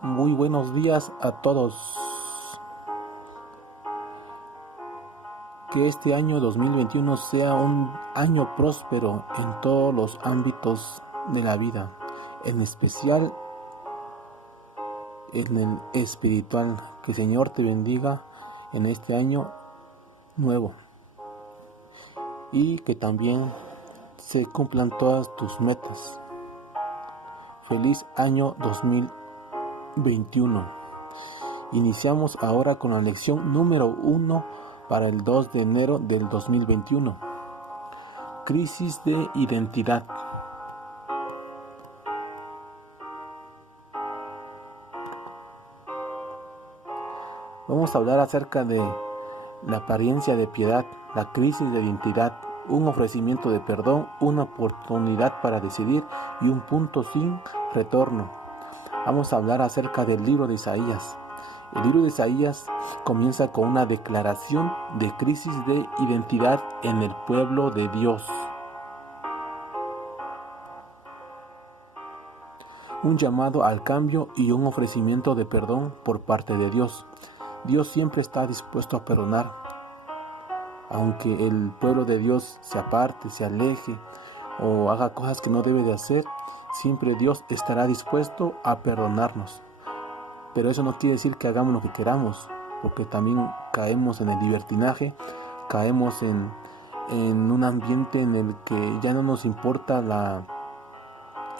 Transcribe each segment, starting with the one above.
Muy buenos días a todos. Que este año 2021 sea un año próspero en todos los ámbitos de la vida, en especial en el espiritual. Que el Señor te bendiga en este año nuevo y que también se cumplan todas tus metas. Feliz año 2021. Iniciamos ahora con la lección número 1 para el 2 de enero del 2021. Crisis de identidad. Vamos a hablar acerca de la apariencia de piedad, la crisis de identidad, un ofrecimiento de perdón, una oportunidad para decidir y un punto sin retorno. Vamos a hablar acerca del libro de Isaías. El libro de Isaías comienza con una declaración de crisis de identidad en el pueblo de Dios. Un llamado al cambio y un ofrecimiento de perdón por parte de Dios. Dios siempre está dispuesto a perdonar. Aunque el pueblo de Dios se aparte, se aleje o haga cosas que no debe de hacer, siempre Dios estará dispuesto a perdonarnos. Pero eso no quiere decir que hagamos lo que queramos, porque también caemos en el libertinaje, caemos en un ambiente en el que ya no nos importa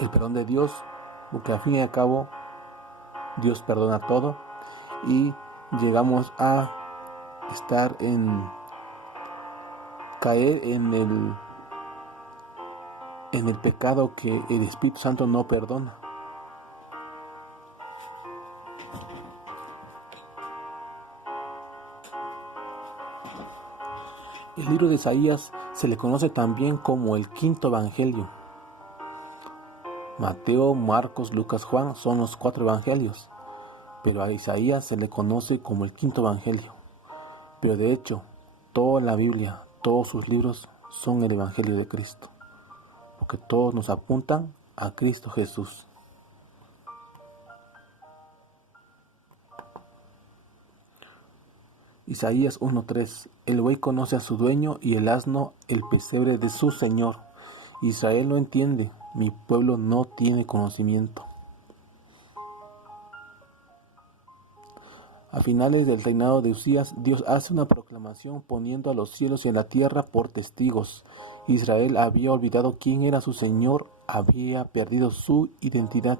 el perdón de Dios, porque al fin y al cabo Dios perdona todo y llegamos a caer en el pecado que el Espíritu Santo no perdona. El libro de Isaías se le conoce también como el quinto evangelio. Mateo, Marcos, Lucas, Juan son los 4 evangelios, pero a Isaías se le conoce como el quinto evangelio. Pero de hecho, toda la Biblia, todos sus libros son el evangelio de Cristo, porque todos nos apuntan a Cristo Jesús. Isaías 1:3. El buey conoce a su dueño y el asno el pesebre de su señor. Israel no entiende, mi pueblo no tiene conocimiento. A finales del reinado de Usías, Dios hace una proclamación poniendo a los cielos y a la tierra por testigos. Israel había olvidado quién era su Señor, había perdido su identidad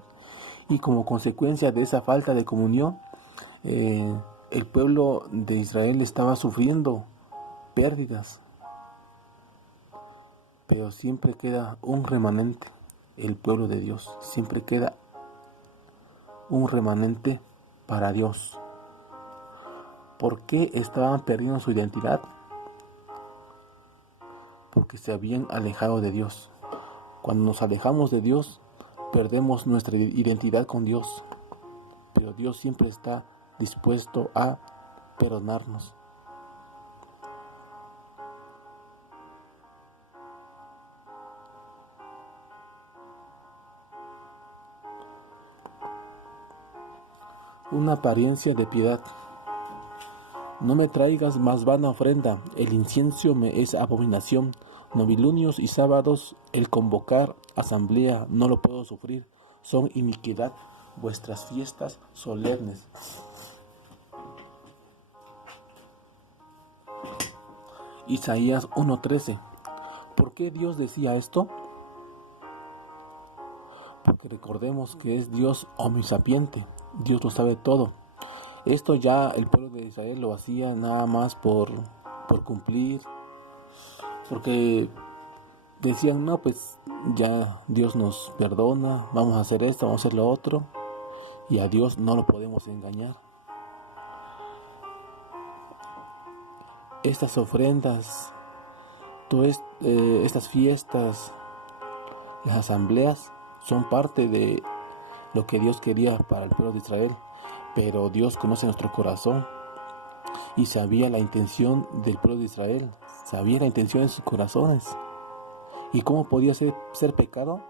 y como consecuencia de esa falta de comunión, el pueblo de Israel estaba sufriendo pérdidas. Pero siempre queda un remanente, el pueblo de Dios. Siempre queda un remanente para Dios. ¿Por qué estaban perdiendo su identidad? Porque se habían alejado de Dios. Cuando nos alejamos de Dios, perdemos nuestra identidad con Dios. Pero Dios siempre está dispuesto a perdonarnos. Una apariencia de piedad. No me traigas más vana ofrenda, el incienso me es abominación. Novilunios y sábados, el convocar asamblea, no lo puedo sufrir. Son iniquidad vuestras fiestas solemnes. Isaías 1:13. ¿Por qué Dios decía esto? Porque recordemos que es Dios omnisapiente, Dios lo sabe todo. Esto ya el pueblo de Israel lo hacía nada más por cumplir, porque decían, no, pues ya Dios nos perdona, vamos a hacer esto, vamos a hacer lo otro, y a Dios no lo podemos engañar. Estas ofrendas, todas estas fiestas, las asambleas, son parte de lo que Dios quería para el pueblo de Israel. Pero Dios conoce nuestro corazón y sabía la intención del pueblo de Israel, sabía la intención de sus corazones. ¿Y cómo podía ser pecado?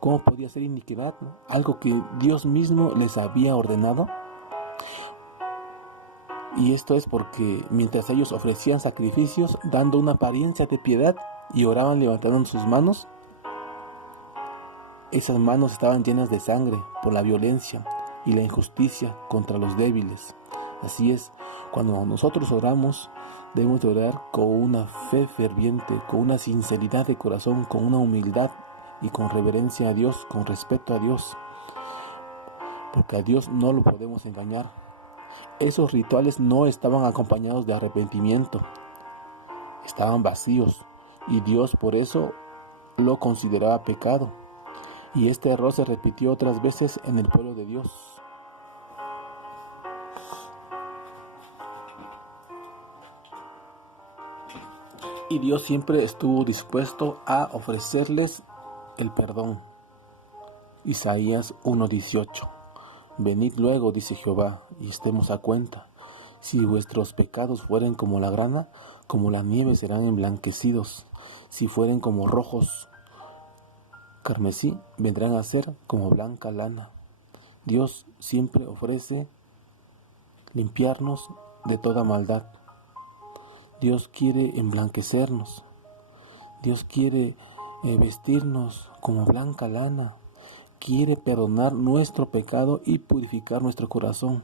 ¿Cómo podía ser iniquidad? Algo que Dios mismo les había ordenado. Y esto es porque mientras ellos ofrecían sacrificios, dando una apariencia de piedad y oraban levantando sus manos, esas manos estaban llenas de sangre por la violencia y la injusticia contra los débiles. Así es, cuando nosotros oramos, debemos de orar con una fe ferviente, con una sinceridad de corazón, con una humildad y con reverencia a Dios, con respeto a Dios, porque a Dios no lo podemos engañar. Esos rituales no estaban acompañados de arrepentimiento, estaban vacíos y Dios por eso lo consideraba pecado. Y este error se repitió otras veces en el pueblo de Dios. Y Dios siempre estuvo dispuesto a ofrecerles el perdón. Isaías 1:18. Venid luego, dice Jehová, y estemos a cuenta. Si vuestros pecados fueren como la grana, como la nieve serán emblanquecidos. Si fueren como rojos carmesí, vendrán a ser como blanca lana. Dios siempre ofrece limpiarnos de toda maldad. Dios quiere emblanquecernos. Dios quiere vestirnos como blanca lana. Quiere perdonar nuestro pecado y purificar nuestro corazón.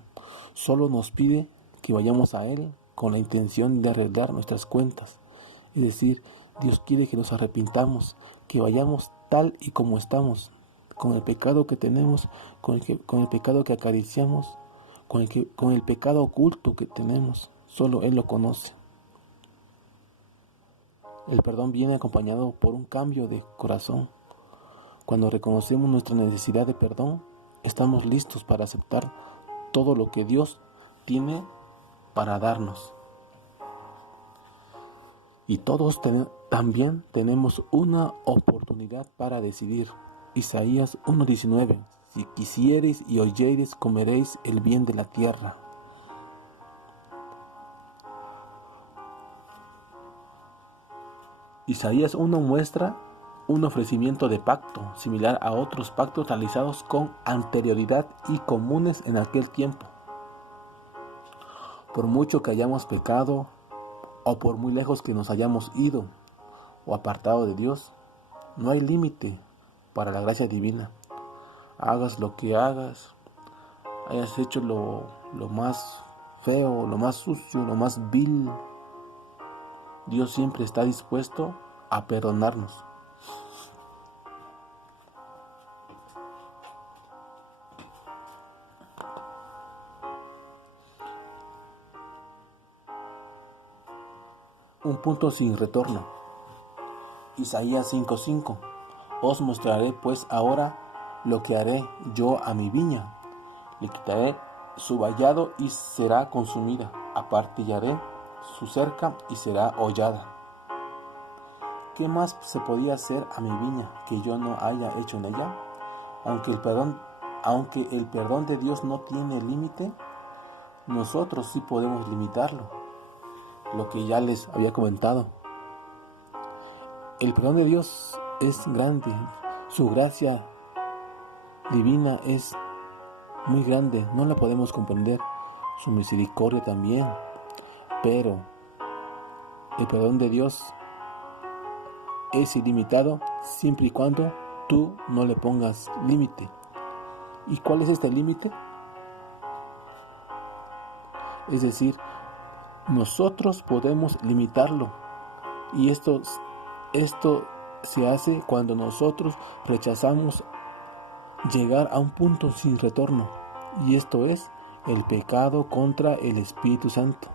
Solo nos pide que vayamos a Él con la intención de arreglar nuestras cuentas. Es decir, Dios quiere que nos arrepintamos, que vayamos tal y como estamos, con el pecado que tenemos, con el pecado que acariciamos, con el pecado oculto que tenemos. Solo Él lo conoce. El perdón viene acompañado por un cambio de corazón. Cuando reconocemos nuestra necesidad de perdón, estamos listos para aceptar todo lo que Dios tiene para darnos. Y todos también tenemos una oportunidad para decidir. Isaías 1:19. Si quisiereis y oyereis, comeréis el bien de la tierra. Isaías 1 muestra un ofrecimiento de pacto, similar a otros pactos realizados con anterioridad y comunes en aquel tiempo. Por mucho que hayamos pecado, o por muy lejos que nos hayamos ido o apartado de Dios, no hay límite para la gracia divina. Hagas lo que hagas, hayas hecho lo más feo, lo más sucio, lo más vil, Dios siempre está dispuesto a perdonarnos. Un punto sin retorno. Isaías 5:5. Os mostraré pues ahora lo que haré yo a mi viña. Le quitaré su vallado y será consumida. Apartillaré su cerca y será hollada. ¿Qué más se podía hacer a mi viña que yo no haya hecho en ella? Aunque el perdón de Dios no tiene límite, nosotros sí podemos limitarlo. Lo que ya les había comentado. El perdón de Dios es grande. Su gracia divina es muy grande. No la podemos comprender. Su misericordia también. Pero el perdón de Dios es ilimitado siempre y cuando tú no le pongas límite. ¿Y cuál es este límite? Es decir, nosotros podemos limitarlo. Y esto se hace cuando nosotros rechazamos llegar a un punto sin retorno. Y esto es el pecado contra el Espíritu Santo.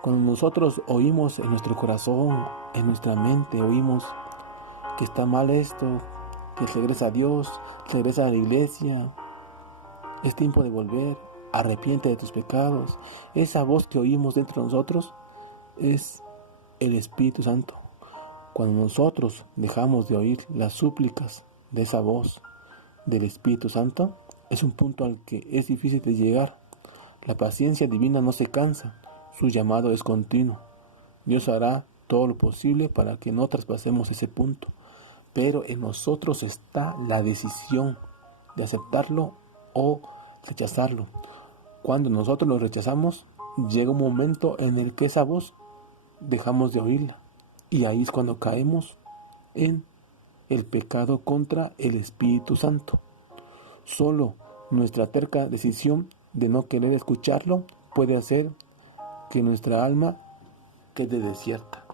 Cuando nosotros oímos en nuestro corazón, en nuestra mente, oímos que está mal esto, que regresa a Dios, regresa a la iglesia, es tiempo de volver, arrepiente de tus pecados. Esa voz que oímos dentro de nosotros es el Espíritu Santo. Cuando nosotros dejamos de oír las súplicas de esa voz del Espíritu Santo, es un punto al que es difícil de llegar. La paciencia divina no se cansa, su llamado es continuo. Dios hará todo lo posible para que no traspasemos ese punto, pero en nosotros está la decisión de aceptarlo o rechazarlo. Cuando nosotros lo rechazamos, llega un momento en el que esa voz dejamos de oírla, y ahí es cuando caemos en el pecado contra el Espíritu Santo. Solo nuestra terca decisión de no querer escucharlo puede hacer que nuestra alma quede desierta.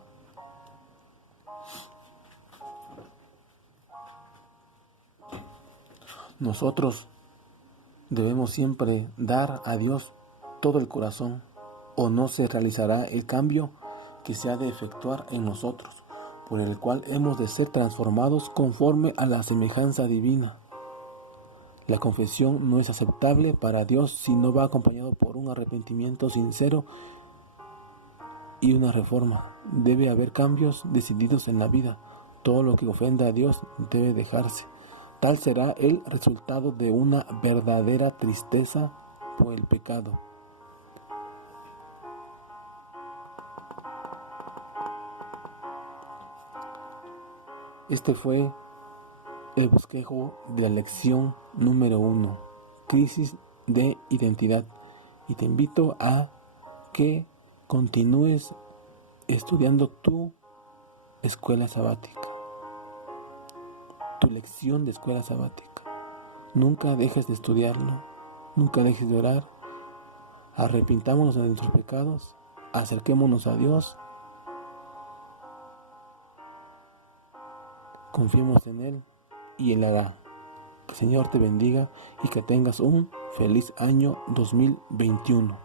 Nosotros debemos siempre dar a Dios todo el corazón, o no se realizará el cambio que se ha de efectuar en nosotros, por el cual hemos de ser transformados conforme a la semejanza divina. La confesión no es aceptable para Dios si no va acompañado por un arrepentimiento sincero y una reforma. Debe haber cambios decididos en la vida. Todo lo que ofenda a Dios debe dejarse. Tal será el resultado de una verdadera tristeza por el pecado. Este fue el bosquejo de la lección número 1, crisis de identidad. Y te invito a que continúes estudiando tu escuela sabática, tu lección de escuela sabática. Nunca dejes de estudiarlo, nunca dejes de orar. Arrepintámonos de nuestros pecados, acerquémonos a Dios, confiemos en Él y Él hará. Que el Señor te bendiga y que tengas un feliz año 2021.